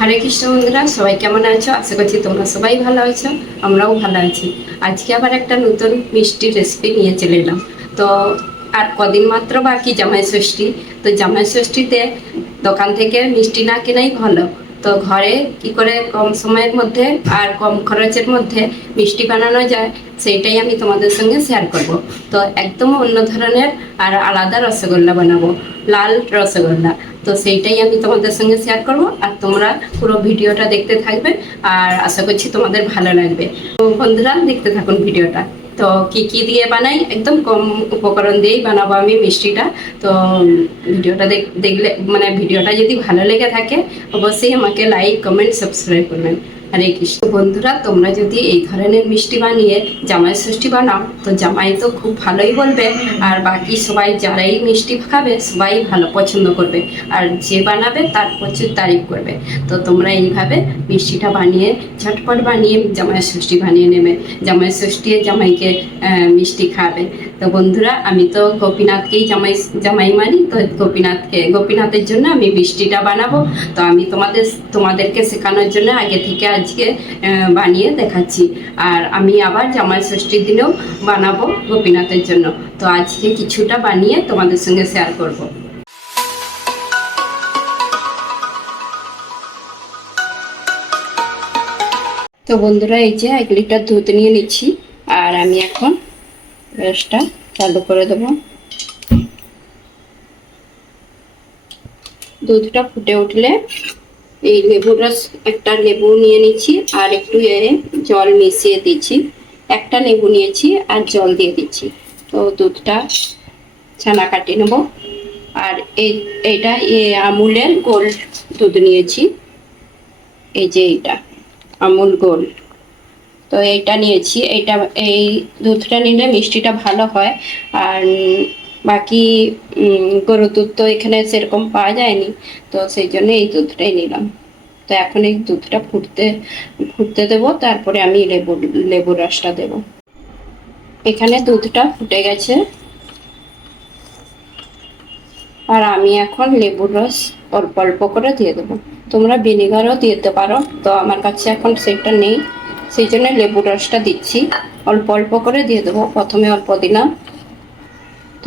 হরে কৃষ্ণ বন্ধুরা, সবাই কেমন আছো? আশা করছি তোমরা সবাই ভালো আছো, আমরাও ভালো আছি। আজকে আবার একটা নতুন মিষ্টি রেসিপি নিয়ে চলে এলাম। তো আর কদিন মাত্র বাকি জামাই ষষ্ঠী, তো জামাই ষষ্ঠীতে দোকান থেকে মিষ্টি না কেনাই ভালো। তো ঘরে কি করে কম সময়ের মধ্যে আর কম খরচের মধ্যে মিষ্টি বানানো যায়, সেইটাই আমি তোমাদের সঙ্গে শেয়ার করব। তো একদম অন্য ধরনের আর আলাদা রসগোল্লা বানাবো, লাল রসগোল্লা। তো সেইটাই আমি তোমাদের সঙ্গে শেয়ার করব আর তোমরা পুরো ভিডিওটা দেখতে থাকবে আর আশা করছি তোমাদের ভালো লাগবে। তো বন্ধুরা, দেখতে থাকুন ভিডিওটা। তো কি কি দিয়ে বানাই? একদম কম উপকরণ দিয়েই বানাবো আমি মিষ্টিটা। তো ভিডিওটা দেখ- দেখলে মানে ভিডিওটা যদি ভালো লেগে থাকে, অবশ্যই আমাকে লাইক কমেন্ট সাবস্ক্রাইব করবেন। হরে কৃষ্ণ বন্ধুরা, তোমরা যদি এই ধরনের মিষ্টি বানিয়ে জামাই ষষ্ঠী বানাও, তো জামাই তো খুব ভালোই বলবে। আর বাকি সবাই যারাই মিষ্টি খাবে, সবাই ভালো পছন্দ করবে। আর যে বানাবে, তার প্রচুর তারিফ করবে। তো তোমরা এইভাবে মিষ্টিটা বানিয়ে, ঝটপট বানিয়ে জামাই ষষ্ঠী বানিয়ে নেবে। জামাই ষষ্ঠী জামাইকে মিষ্টি খাবে। তো বন্ধুরা, আমি তো গোপীনাথকেই জামাই জামাই মানি, তো গোপীনাথকে, গোপীনাথের জন্য আমি মিষ্টিটা বানাবো। তো আমি তোমাদের, তোমাদেরকে শেখানোর জন্য আগে থেকে আজকে বানিয়ে দেখাচ্ছি। আর আমি আবার জামাই ষষ্ঠীর দিনেও বানাবো গোপীনাথের জন্য। তো আজকে কিছুটা বানিয়ে তোমাদের সঙ্গে শেয়ার করব। তো বন্ধুরা, এই যে এক লিটার দুধ নিয়ে নিচ্ছি। আর আমি এখন গ্যাসটা চালু করে দেব। দুধটা ফুটে উঠলে এই লেবুর রস একটা লেবু নিয়ে নিচ্ছি আর একটু জল মিশিয়ে দিচ্ছি। একটা লেবু নিয়েছি আর জল দিয়ে দিচ্ছি। তো দুধটা ছানা কাটিয়ে নেব। আর এই, এইটা আমুলের গোল্ড দুধ নিয়েছি। এই যে এইটা, আমুল গোল্ড তো এইটা নিয়েছি। এইটা, এই দুধটা নিলে মিষ্টিটা ভালো হয়। আর বাকি গরুর দুধ তো এখানে সেরকম পাওয়া যায়নি। তো সেই জন্য এই দুধটাই নিলাম। তো এখন এই দুধটা ফুটতে ফুটতে দেবো, তারপরে আমি লেবু, লেবুর রসটা দেব। এখানে দুধটা ফুটে গেছে। আর আমি এখন লেবুর রস অল্প অল্প করে দিয়ে দেবো। তোমরা ভিনিগারও দিতে পারো, তো আমার কাছে এখন সেটা নেই। সেই জন্য লেবুর রসটা দিচ্ছি। অল্প অল্প করে দিয়ে দেবো। প্রথমে অল্প দিলাম।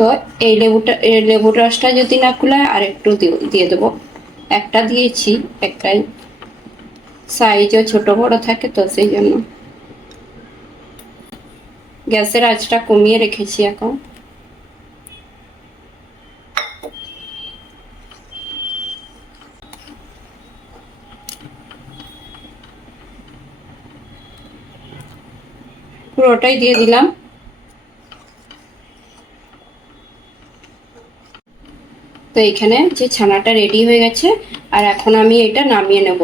তো এই লেবুটা, এই লেবুর রসটা যদি না খুলায় আর একটু দিয়ে দেবো। একটা দিয়েছি, একটাই। সাইজও ছোট, বড় থাকে তো, সেই জন্য। গ্যাসের আঁচটা কমিয়ে রেখেছি এখন। পুরোটাই দিয়ে দিলাম। তো এখানে যে ছানাটা রেডি হয়ে গেছে, আর এখন আমি এটা নামিয়ে নেব।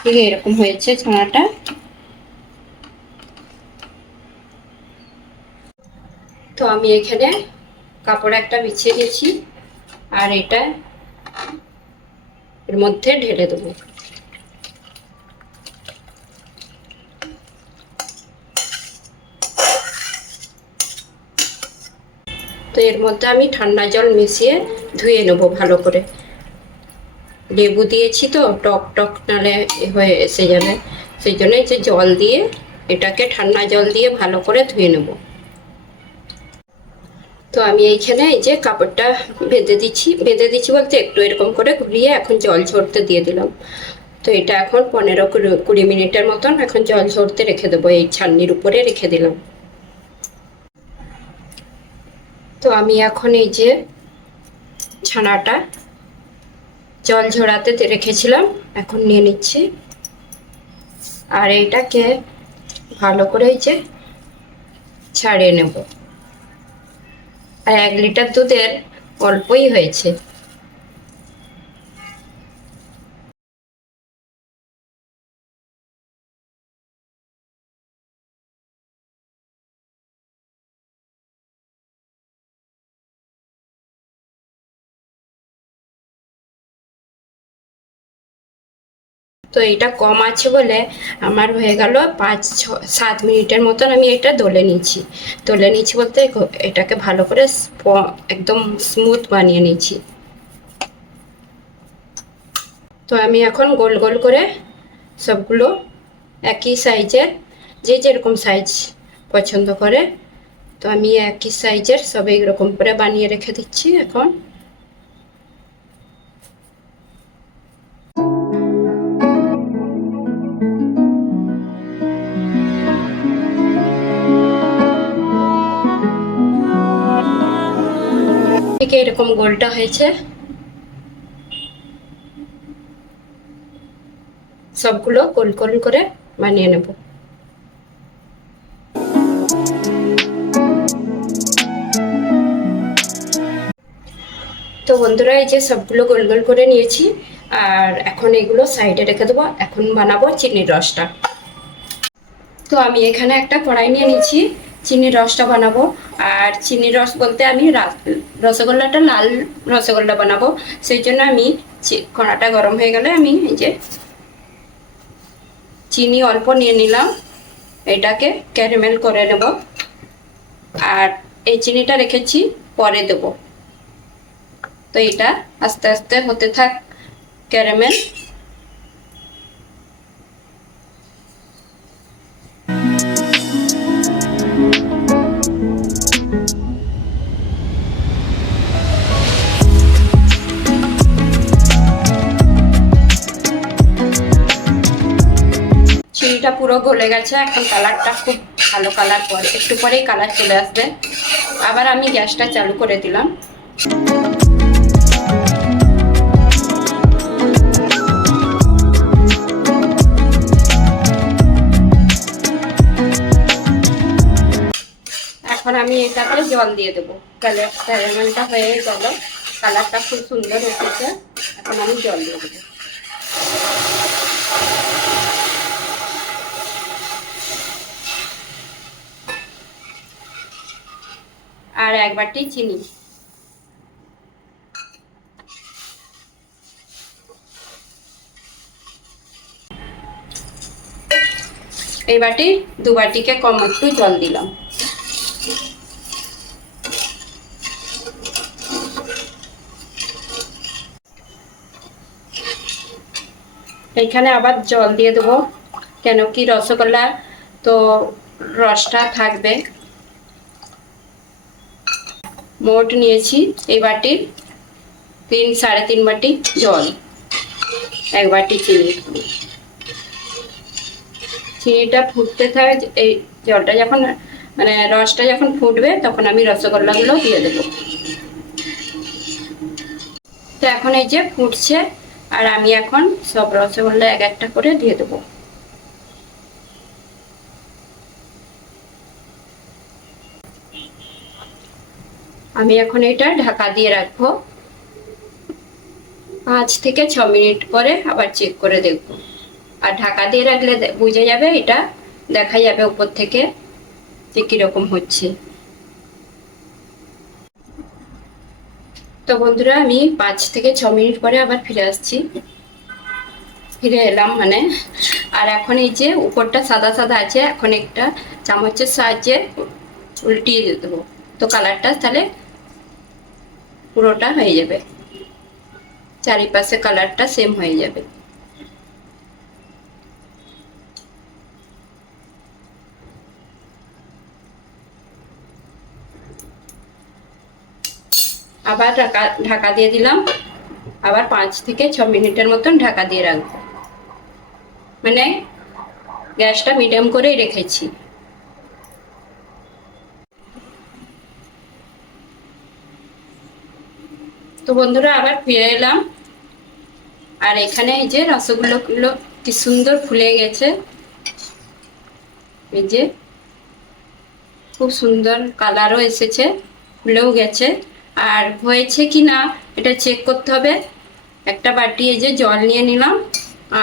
ঠিক এরকম হয়েছে ছানাটা। তো আমি এখানে কাপড় একটা বিছিয়ে দিয়েছি আর এটা এর মধ্যে ঢেলে দেবো। তো এর মধ্যে আমি ঠান্ডা জল মিশিয়ে ধুয়ে নেব ভালো করে। লেবু দিয়েছি তো, টক টক নালে হয়ে এসে যাবে। সেই জন্য যে জল দিয়ে এটাকে ঠান্ডা জল দিয়ে ভালো করে ধুয়ে নেব। তো আমি এইখানে এই যে কাপড়টা বেঁধে দিচ্ছি বেঁধে দিচ্ছি বলতে একটু এরকম করে ঘুরিয়ে এখন জল ঝরতে দিয়ে দিলাম। তো এটা এখন পনেরো কুড়ি- মিনিটের মতন এখন জল ঝরতে রেখে দেবো, এই ছান্নির উপরে রেখে দিলাম। তো আমি এখন এই যে ছানাটা জল ঝরাতে রেখেছিলাম, এখন নিয়ে নিচ্ছি। আর এইটাকে ভালো করে এই যে ছাড়িয়ে নেব। আর এক লিটার দুধের অল্পই হয়েছে। তো এটা কম আছে বলে আমার হয়ে গেল পাঁচ, ছ, সাত মিনিটের মতন আমি এটা দলে নিয়েছি। দলে নিয়েছি বলতে এটাকে ভালো করে একদম স্মুথ বানিয়ে নিয়েছি। তো আমি এখন গোল গোল করে সবগুলো একই সাইজের যে যেরকম সাইজ পছন্দ করে, তো আমি একই সাইজের সব এইরকম করে বানিয়ে রেখে দিচ্ছি এখন। ঠিক এরকম গোলটা হয়েছে। সবগুলো গোল গোল করে বানিয়ে নেব। তো বন্ধুরা, এই যে সবগুলো গোল গোল করে নিয়েছি, আর এখন এগুলো সাইডে রেখে দেবো। এখন বানাবো চিনির রসটা। তো আমি এখানে একটা কড়াই নিয়ে নিয়েছি। চিনির রসটা বানাবো। আর চিনির রস বলতে আমি রসগোল্লাটা লাল রসগোল্লা বানাবো। সেই জন্য আমি কড়াটা গরম হয়ে গেলে আমি এই যে চিনি অল্প নিয়ে নিলাম। এটাকে ক্যারামেল করে নেব। আর এই চিনিটা রেখেছি, পরে দেব। তো এটা আস্তে আস্তে হতে থাক ক্যারামেল। গলে গেছে, এখন কালারটা খুব ভালো কালার পরে একটু পরেই কালার চলে আসবে। আবার আমি গ্যাসটা চালু করে দিলাম। এখন আমি এটাতে জল দিয়ে দেবো। কালার, ক্যারামেলটা হয়ে গেল। কালারটা খুব সুন্দর এসেছে এখন আমি জল দিয়ে দেবো। আর এক বাটি চিনি। এই বাটি দু বাটিকে কম একটু জল দিলাম। এখানে আবার জল দিয়ে দেবো, কেন কি রসগোল্লা তো রসটা থাকবে। মোট নিয়েছি এই বাটি তিন, সাড়ে তিন বাটি জল, এক বাটি চিনি। চিনিটা ফুটতে থাকে, এই জলটা যখন মানে রসটা যখন ফুটবে, তখন আমি রসগোল্লাগুলো দিয়ে দেবো। তো এখন এই যে ফুটছে, আর আমি এখন সব রসগোল্লা এক একটা করে দিয়ে দেবো। আমি এখন এটা ঢাকা দিয়ে রাখব। পাঁচ থেকে ছ মিনিট পরে আবার চেক করে দেখব। আর ঢাকা দিয়ে রাখলে বুঝে যাবে এটা দেখা যাবে উপর থেকে যে কীরকম হচ্ছে। তো বন্ধুরা, আমি পাঁচ থেকে ছ মিনিট পরে আবার ফিরে আসছি। ফিরে এলাম মানে। আর এখন এই যে উপরটা সাদা সাদা আছে, এখন একটা চামচের সাহায্যে উল্টিয়ে দেবো। তো কালারটা তাহলে পুরোটা হয়ে যাবে। চারিপাশে কালারটা সেম হয়ে যাবে। আবার ঢাকা ঢাকা দিয়ে দিলাম। আবার পাঁচ থেকে ছ মিনিটের মতন ঢাকা দিয়ে রাখব। মানে গ্যাসটা মিডিয়াম করেই রেখেছি। তো বন্ধুরা, আবার ফিরে এলাম। আর এখানে এই যে রসগোল্লাগুলো কি সুন্দর ফুলে গেছে। এই যে খুব সুন্দর কালারও এসেছে, ফুলেও গেছে। আর হয়েছে কি না, এটা চেক করতে হবে। একটা বাটি এই যে জল নিয়ে নিলাম,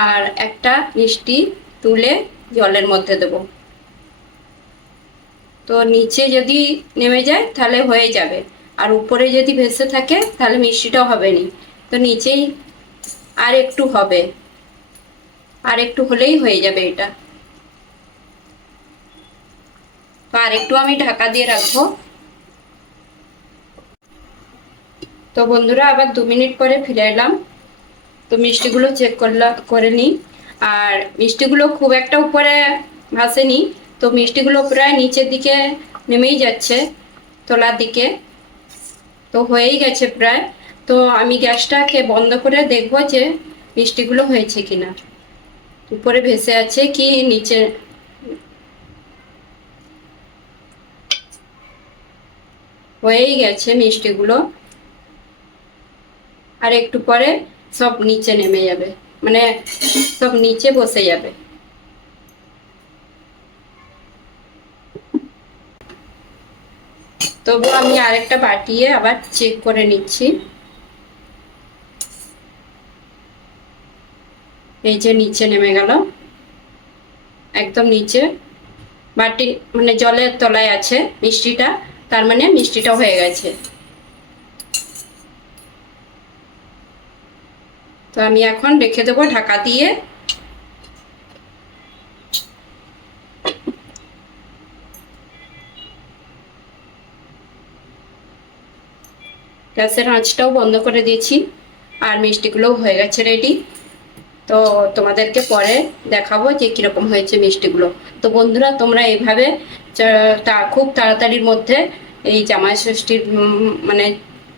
আর একটা মিষ্টি তুলে জলের মধ্যে দেবো। তো নিচে যদি নেমে যায়, তাহলে হয়ে যাবে। আর উপরে যদি ভেসে থাকে, তাহলে মিষ্টিটাও হবে নি। তো নিচেই আর একটু হবে। আর একটু হলেই হয়ে যাবে এটা। তো আর একটু আমি ঢাকা দিয়ে রাখব। তো বন্ধুরা, আবার দু মিনিট পরে ফিরে এলাম। তো মিষ্টিগুলো চেক করলা, করে নিই। আর মিষ্টিগুলো খুব একটা উপরে ভাসেনি। তো মিষ্টিগুলো প্রায় নিচের দিকে নেমেই যাচ্ছে, তলার দিকে। তো হয়েই গেছে প্রায়। তো আমি গ্যাসটাকে বন্ধ করে দেখব যে মিষ্টিগুলো হয়েছে কিনা। উপরে ভেসে আছে কি নিচে? হয়েই গেছে মিষ্টিগুলো। আর একটু পরে সব নিচে নেমে যাবে। মানে সব নিচে বসে যাবে। তবু আমি আরেকটা বাটিয়ে আবার চেক করে নিচ্ছি। এই যে নিচে নেমে গেল। একদম নিচে। বাটি মানে জলের তলায় আছে মিষ্টিটা, তার মানে মিষ্টিটা হয়ে গেছে। তো আমি এখন রেখে দেবো ঢাকা দিয়ে। গ্যাসের আঁচটাও বন্ধ করে দিয়েছি আর মিষ্টিগুলোও হয়ে গেছে রেডি তো তোমাদেরকে পরে দেখাবো যে কীরকম হয়েছে মিষ্টিগুলো। তো বন্ধুরা, তোমরা এইভাবে খুব তাড়াতাড়ির মধ্যে এই জামাই ষষ্ঠীর মানে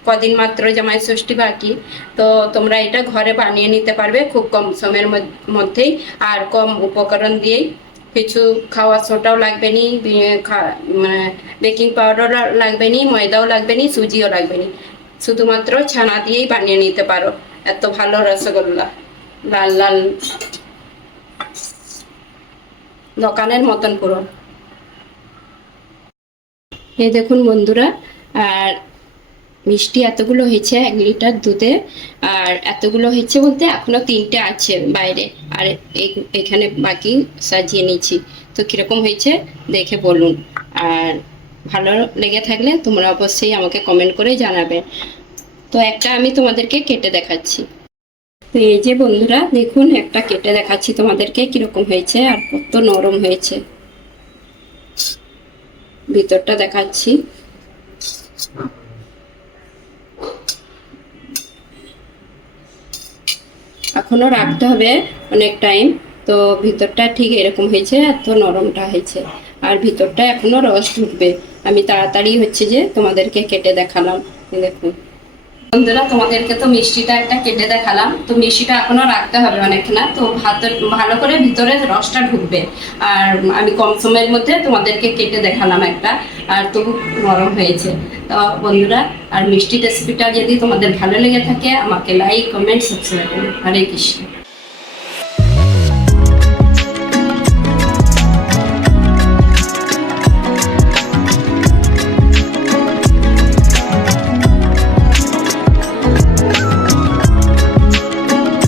কদিন মাত্র জামাই ষষ্ঠী বাকি, তো তোমরা এটা ঘরে বানিয়ে নিতে পারবে খুব কম সময়ের মধ্যেই। আর কম উপকরণ দিয়েই কিছু খাওয়ার সোটাও লাগবে নি মানে বেকিং পাউডারও লাগবে নি, ময়দাও লাগবে নি, সুজিও লাগবে নি। শুধুমাত্র ছানা দিয়েই বানিয়ে নিতে পারো। এত ভালো রসগোল্লা। লাল লাল। দোকানের মতন পুরো। এই দেখুন বন্ধুরা, আর মিষ্টি এতগুলো হয়েছে, এক লিটার দুধে। আর এতগুলো হয়েছে বলতে এখনও তিনটে আছে বাইরে। আর এখানে বাকি সাজিয়ে নিচ্ছি তো কীরকম হয়েছে দেখে বলুন। আর ভালো লেগে থাকলে তোমরা অবশ্যই আমাকে কমেন্ট করে জানাবে। তো একটা আমি তোমাদেরকে কেটে দেখাচ্ছি। তো এই যে বন্ধুরা, দেখুন, একটা কেটে দেখাচ্ছি তোমাদেরকে কীরকম হয়েছে আর কত নরম হয়েছে। ভিতরটা দেখাচ্ছি। এখনও রাখতে হবে অনেক টাইম তো ভিতরটা ঠিক এরকম হয়েছে এত নরমটা হয়েছে। আর ভিতরটা এখনও রস ঢুকবে। আমি তাড়াতাড়ি হচ্ছে যে তোমাদেরকে কেটে দেখালাম দেখুন। বন্ধুরা, তোমাদেরকে তো মিষ্টিটা একটা কেটে দেখালাম। তো মিষ্টিটা এখনও রাখতে হবে অনেকক্ষণ তো ভাত ভালো করে ভিতরে রসটা ঢুকবে। আর আমি কম সময়ের মধ্যে তোমাদেরকে কেটে দেখালাম একটা। আর তবু নরম হয়েছে। তো বন্ধুরা, আর মিষ্টি রেসিপিটা যদি তোমাদের ভালো লেগে থাকে, আমাকে লাইক কমেন্ট সাবস্ক্রাইব করুন হরে কৃষ্ণ।